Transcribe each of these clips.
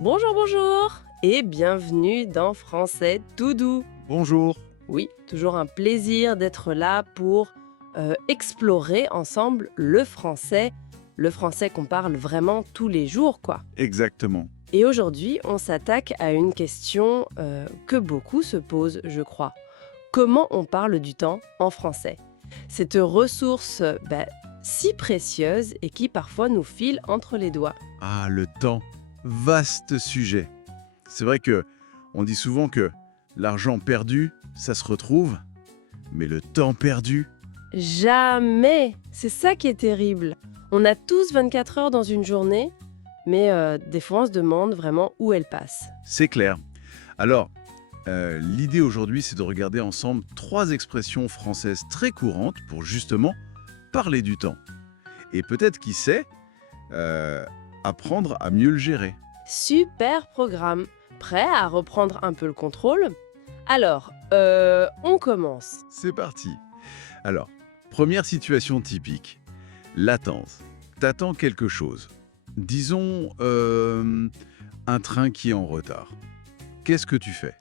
Bonjour, bonjour et bienvenue dans Français tout doux. Bonjour. Oui, toujours un plaisir d'être là pour explorer ensemble le français qu'on parle vraiment tous les jours, quoi. Exactement. Et aujourd'hui, on s'attaque à une question que beaucoup se posent, je crois. Comment on parle du temps en français? Cette ressource si précieuse et qui parfois nous file entre les doigts. Ah, le temps. Vaste sujet. C'est vrai que on dit souvent que l'argent perdu, ça se retrouve, mais le temps perdu, Jamais! C'est ça qui est terrible. On a tous 24 heures dans une journée, mais des fois on se demande vraiment où elles passent. c'est clair. Alors, l'idée aujourd'hui, c'est de regarder ensemble 3 expressions françaises très courantes pour justement parler du temps. Et peut-être, qui sait, apprendre à mieux le gérer. Super programme! Prêt à reprendre un peu le contrôle? Alors, on commence. C'est parti. Alors, première situation typique. L'attente. T'attends quelque chose. Disons, un train qui est en retard. Qu'est-ce que tu fais?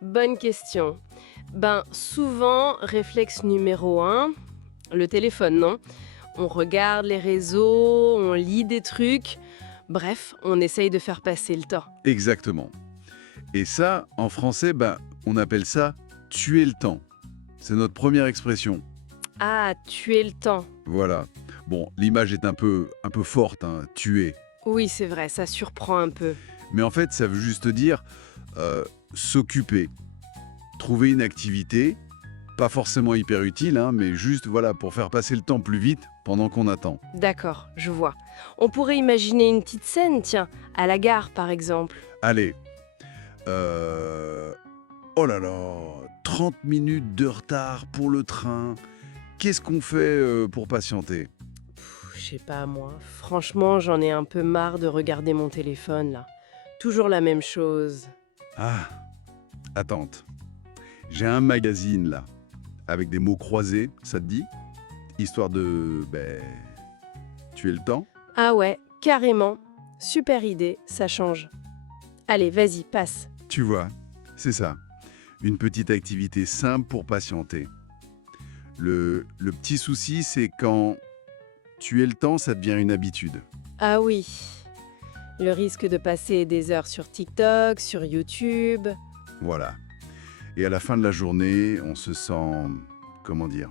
Bonne question. Souvent, réflexe numéro 1, le téléphone, non? On regarde les réseaux, on lit des trucs. Bref, on essaye de faire passer le temps. Exactement. Et ça, en français, on appelle ça « tuer le temps ». C'est notre première expression. Ah, tuer le temps. Voilà. Bon, l'image est un peu forte, hein, tuer. Oui, c'est vrai, ça surprend un peu. Mais en fait, ça veut juste dire s'occuper. Trouver une activité, pas forcément hyper utile, hein, mais juste voilà, pour faire passer le temps plus vite pendant qu'on attend. D'accord, je vois. On pourrait imaginer une petite scène, tiens, à la gare par exemple. Allez. Oh là là, 30 minutes de retard pour le train. Qu'est-ce qu'on fait pour patienter? Je sais pas moi, franchement j'en ai un peu marre de regarder mon téléphone là. Toujours la même chose. Ah, attente. J'ai un magazine là, avec des mots croisés, ça te dit? Histoire de, tuer le temps? Ah ouais, carrément. Super idée, ça change. Allez, vas-y, passe. Tu vois, c'est ça. Une petite activité simple pour patienter. Le petit souci, c'est quand tuer le temps, ça devient une habitude. Ah oui, le risque de passer des heures sur TikTok, sur YouTube. Voilà. Et à la fin de la journée, on se sent, comment dire,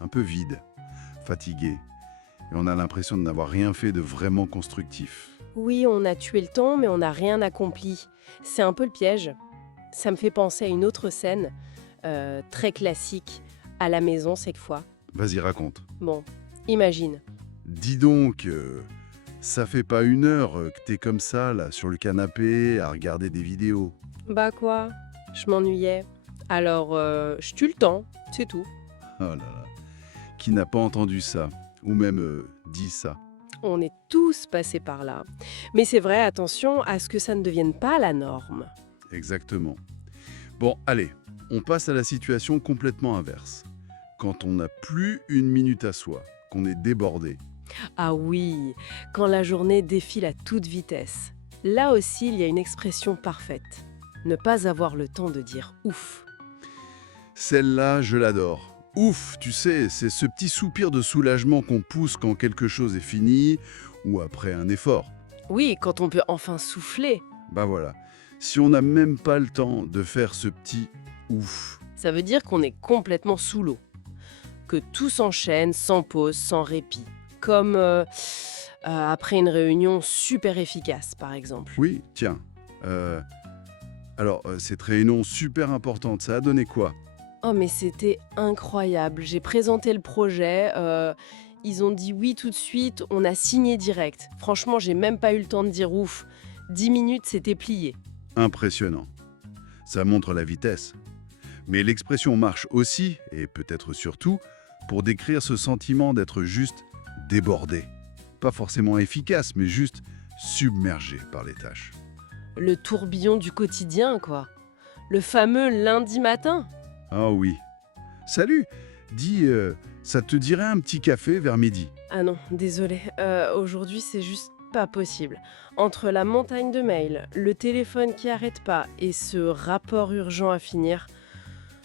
un peu vide, fatigué. Et on a l'impression de n'avoir rien fait de vraiment constructif. Oui, on a tué le temps, mais on n'a rien accompli. C'est un peu le piège. Ça me fait penser à une autre scène, très classique, à la maison cette fois. Vas-y, raconte. Bon, imagine. Dis donc, ça fait pas 1 heure que t'es comme ça, là, sur le canapé, à regarder des vidéos. Bah quoi? Je m'ennuyais. Alors, je tue le temps, c'est tout. Oh là là. Qui n'a pas entendu ça? Ou même dit ça? On est tous passés par là. Mais c'est vrai, attention à ce que ça ne devienne pas la norme. Exactement. Bon, allez, on passe à la situation complètement inverse. Quand on n'a plus 1 minute à soi, qu'on est débordé. Ah oui, quand la journée défile à toute vitesse. Là aussi, il y a une expression parfaite. Ne pas avoir le temps de dire ouf. Celle-là, je l'adore. Ouf, tu sais, c'est ce petit soupir de soulagement qu'on pousse quand quelque chose est fini ou après un effort. Oui, quand on peut enfin souffler. Bah voilà. Si on n'a même pas le temps de faire ce petit ouf, Ça veut dire qu'on est complètement sous l'eau. Que tout s'enchaîne sans pause, sans répit. Comme après une réunion super efficace, par exemple. oui, tiens. Alors, cette réunion super importante, ça a donné quoi? Oh mais c'était incroyable, j'ai présenté le projet, ils ont dit oui tout de suite, on a signé direct. Franchement, j'ai même pas eu le temps de dire ouf. 10 minutes, c'était plié. Impressionnant. Ça montre la vitesse. Mais l'expression marche aussi, et peut-être surtout, pour décrire ce sentiment d'être juste débordé. Pas forcément efficace, mais juste submergé par les tâches. Le tourbillon du quotidien, quoi. Le fameux lundi matin. Ah oui. Salut, Dis, ça te dirait un petit café vers midi? Ah non, désolé. Aujourd'hui, c'est juste pas possible. Entre la montagne de mails, le téléphone qui arrête pas et ce rapport urgent à finir,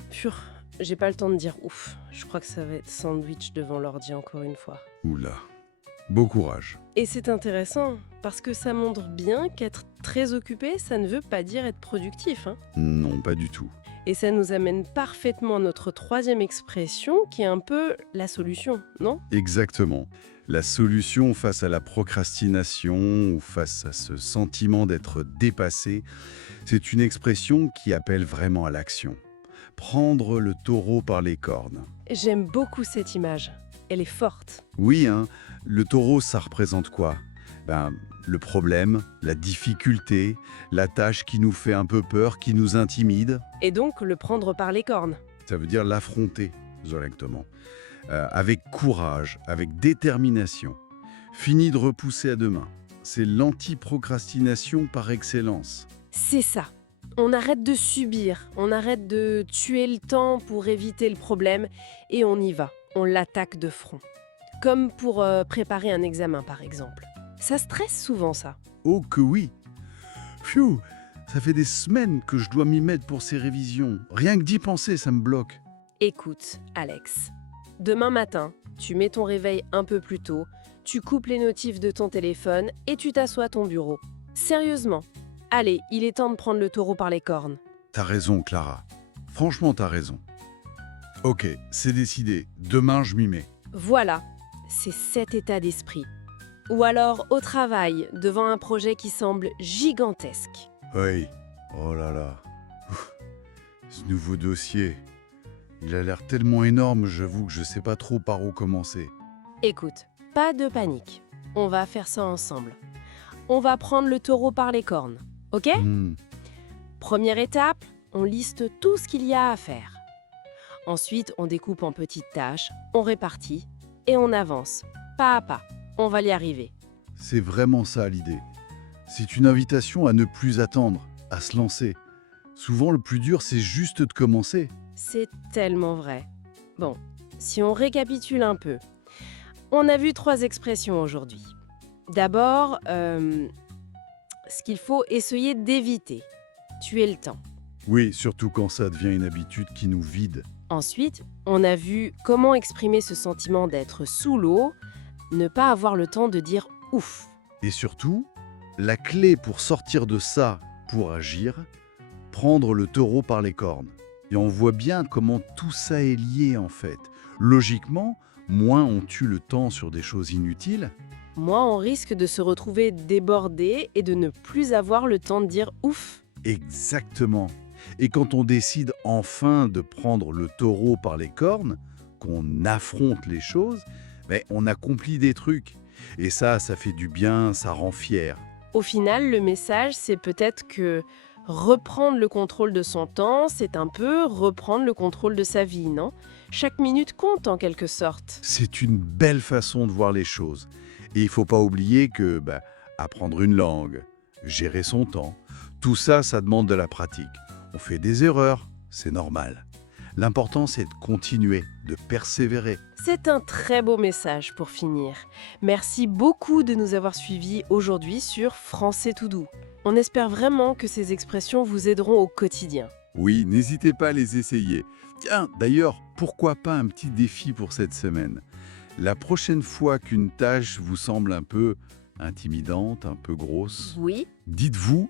pur, j'ai pas le temps de dire ouf. Je crois que ça va être sandwich devant l'ordi encore une fois. Oula, beau courage. Et c'est intéressant, parce que ça montre bien qu'être très occupé, ça ne veut pas dire être productif, hein. Non, pas du tout. Et ça nous amène parfaitement à notre troisième expression, qui est un peu la solution, non? Exactement. La solution face à la procrastination ou face à ce sentiment d'être dépassé, c'est une expression qui appelle vraiment à l'action. Prendre le taureau par les cornes. J'aime beaucoup cette image. Elle est forte. Oui, hein, le taureau, ça représente quoi? Le problème, la difficulté, la tâche qui nous fait un peu peur, qui nous intimide. Et donc le prendre par les cornes. Ça veut dire l'affronter, directement. Avec courage, avec détermination. Fini de repousser à demain. C'est l'anti-procrastination par excellence. C'est ça. On arrête de subir, on arrête de tuer le temps pour éviter le problème et on y va. On l'attaque de front. Comme pour préparer un examen, par exemple. Ça stresse souvent, ça. Oh que oui! Pfiou! Ça fait des semaines que je dois m'y mettre pour ces révisions. Rien que d'y penser, ça me bloque. Écoute, Alex. Demain matin, tu mets ton réveil un peu plus tôt, tu coupes les notifs de ton téléphone et tu t'assois à ton bureau. Sérieusement. Allez, il est temps de prendre le taureau par les cornes. T'as raison, Clara. Franchement, t'as raison. Ok, c'est décidé. Demain, je m'y mets. Voilà, c'est cet état d'esprit. Ou alors au travail, devant un projet qui semble gigantesque. Oui. Oh là là. Ouf. Ce nouveau dossier, il a l'air tellement énorme, j'avoue que je sais pas trop par où commencer. Écoute, pas de panique. On va faire ça ensemble. On va prendre le taureau par les cornes, ok? Première étape, on liste tout ce qu'il y a à faire. Ensuite, on découpe en petites tâches, on répartit et on avance, pas à pas. On va y arriver. C'est vraiment ça l'idée. C'est une invitation à ne plus attendre, à se lancer. Souvent, le plus dur, c'est juste de commencer. C'est tellement vrai. Bon, si on récapitule un peu, on a vu 3 expressions aujourd'hui. D'abord, ce qu'il faut essayer d'éviter, tuer le temps. Oui, surtout quand ça devient une habitude qui nous vide. Ensuite, on a vu comment exprimer ce sentiment d'être sous l'eau, ne pas avoir le temps de dire ouf. Et surtout, la clé pour sortir de ça, pour agir, prendre le taureau par les cornes. Et on voit bien comment tout ça est lié en fait. Logiquement, moins on tue le temps sur des choses inutiles, Moins on risque de se retrouver débordé et de ne plus avoir le temps de dire ouf. exactement. Et quand on décide enfin de prendre le taureau par les cornes, qu'on affronte les choses, on accomplit des trucs. Et ça fait du bien, ça rend fier. Au final, le message, c'est peut-être que reprendre le contrôle de son temps, c'est un peu reprendre le contrôle de sa vie, non? Chaque minute compte en quelque sorte. C'est une belle façon de voir les choses. Et il faut pas oublier que apprendre une langue, gérer son temps, tout ça, ça demande de la pratique. On fait des erreurs, c'est normal. L'important, c'est de continuer, de persévérer. C'est un très beau message pour finir. Merci beaucoup de nous avoir suivis aujourd'hui sur Français tout doux. On espère vraiment que ces expressions vous aideront au quotidien. Oui, n'hésitez pas à les essayer. Tiens, d'ailleurs, pourquoi pas un petit défi pour cette semaine? La prochaine fois qu'une tâche vous semble un peu intimidante, un peu grosse, Oui, dites-vous,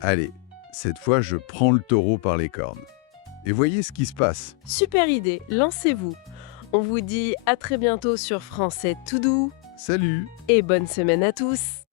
allez, cette fois je prends le taureau par les cornes. Et voyez ce qui se passe. super idée, lancez-vous. On vous dit à très bientôt sur Français tout doux Salut! et bonne semaine à tous.